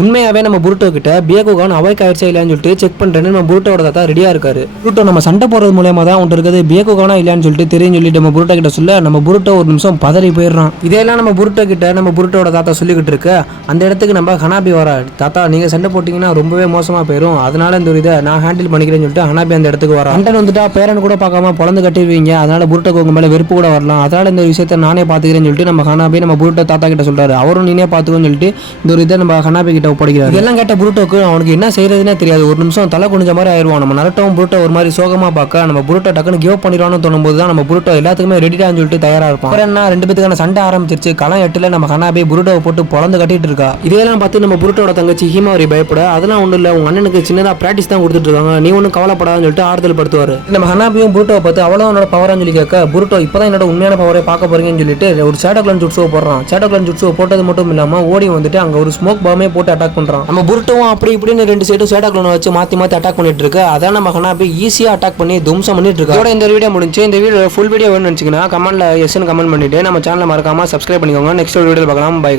உண்மையாவே நம்ம புருட்டோ கிட்ட பியகோகான் அவைக் ஆயிடுச்சா இல்லையான்னு சொல்லிட்டு செக் பண்றேன்னு நம்ம புருட்டோட தாத்தா ரெடியா இருக்காரு. புருட்டோ நம்ம சண்டை போறது மூலமா தான் அவன் இருக்குது பியகோகானா இல்லையான்னு சொல்லிட்டு தெரியும் சொல்லிட்டு நம்ம புருட்டோ கிட்ட சொல்ல நம்ம புருட்டோ ஒரு நிமிஷம் பதறி போயிடுறான். இதெல்லாம் நம்ம புருட்டோ கிட்ட நம்ம புருட்டோட தாத்தா சொல்லிக்கிட்டு இருக்க அந்த இடத்துக்கு நம்ம ஹனாபி வர தாத்தா நீங்க சண்டை போட்டீங்கன்னா ரொம்பவே மோசமா போயிடும், அதனால இந்த இதை நான் ஹேண்டில் பண்ணிக்கிறேன்னு சொல்லிட்டு ஹனாபி அந்த இடத்துக்கு வர. அண்டன் வந்துட்டா பேரன் கூட பார்க்காம பொழந்து கட்டிடுவீங்க, அதனால புருட்டோக்கு உங்க மேல வெறுப்பு கூட வரலாம், அதனால இந்த விஷயத்தை நானே பாத்துக்கிறேன்னு சொல்லிட்டு நம்ம ஹனாபி நம்ம புருட்டோ தாத்தா கிட்ட சொல்றாரு. அவரும் நீனே பாத்துக்கோன்னு சொல்லிட்டு இந்த ஒரு இதை நம்ம ஹனாபி கிட்ட ஒப்படைக்கிறாரு. இதெல்லாம் கேட்ட புருட்டோக்கு அவனுக்கு என்ன செய்யறதுன்னே தெரியாது. ஒரு நிமிஷம் தலை குனிஞ்ச மாதிரி ஆயிடுவான். நம்ம நரட்டவும் புருட்டோ ஒரு மாதிரி சோகமா பார்க்க நம்ம புருட்டோ டக்குன்னு கிவ் அப் பண்ணிடுவான்னு தோணும் போது தான் நம்ம புருட்டோ எல்லாத்துக்குமே ரெடிடான்னு சொல்லிட்டு தயாரா இருப்பான். அப்புறம் என்ன ரெண்டு பேத்துக்கான சண்டை ஆரம்பிச்சிருச்சு. களம் 8ல நம்ம ஹனாபி புருட்டோவை போட்டு பொழந்து கட்டிட்டு இருக்கா. இதெல்லாம் பார்த்து நம்ம புருட்டோட தங்கச்சி ஹிமாவரி பயப்பட அதெல்லாம் ஒன்றும் இல்லை, உங்க அண்ணனுக்கு சின்னதா பிராக்டிஸ் தான் கொடுத்துட்டு இருக்காங்க, நீ ஒன்றும் கவலைப்படாதுன்னு சொல்லிட்டு ஆறுதல் படுத்துவாரு. நம்ம ஹனாபியும் புருட்டோவை பார்த்து அவ்வளோ என்னோட பவரான்னு சொல்லி கேட்க புருட்டோ இப்பதான் என்னோட உண்மையான பவரை பார்க்க போறீங்கன்னு சொல்லிட்டு ஒரு ஷேடோ கிளான் ஜுட்ஸுவை போடுறான். ஷேடோ கிளான் ஜுட்ஸுவை போட்டது மட்டும் இல்லாம ஓடி வந்துட்டு அங்க ஒரு ஸ்மோக் பாமே போட்டு அட்டாக் பண்றான். நம்ம புருட்டோவும் அப்படி இப்படின்னு ரெண்டு சைடும் ஷேடோ கிளானை வச்சு மாத்தி மாத்தி அட்டாக் பண்ணிட்டு இருக்கு. அதான் நம்ம ஹனாபி ஈஸியா அட்டாக் பண்ணி தும்சம் பண்ணிட்டு இருக்கு. இதோட இந்த வீடியோ முடிஞ்சு. இந்த வீடியோ ஃபுல் வீடியோ வேணும்னு நினைச்சீங்கன்னா கமெண்ட்ல எஸ்ன்னு கமெண்ட் பண்ணிட்டு நம்ம சேனலை மறக்காம சப்ஸ்கிரைப் பண்ணிக்கோங்க. நெக்ஸ்ட் வீடியோல பார்க்கலாம். பை.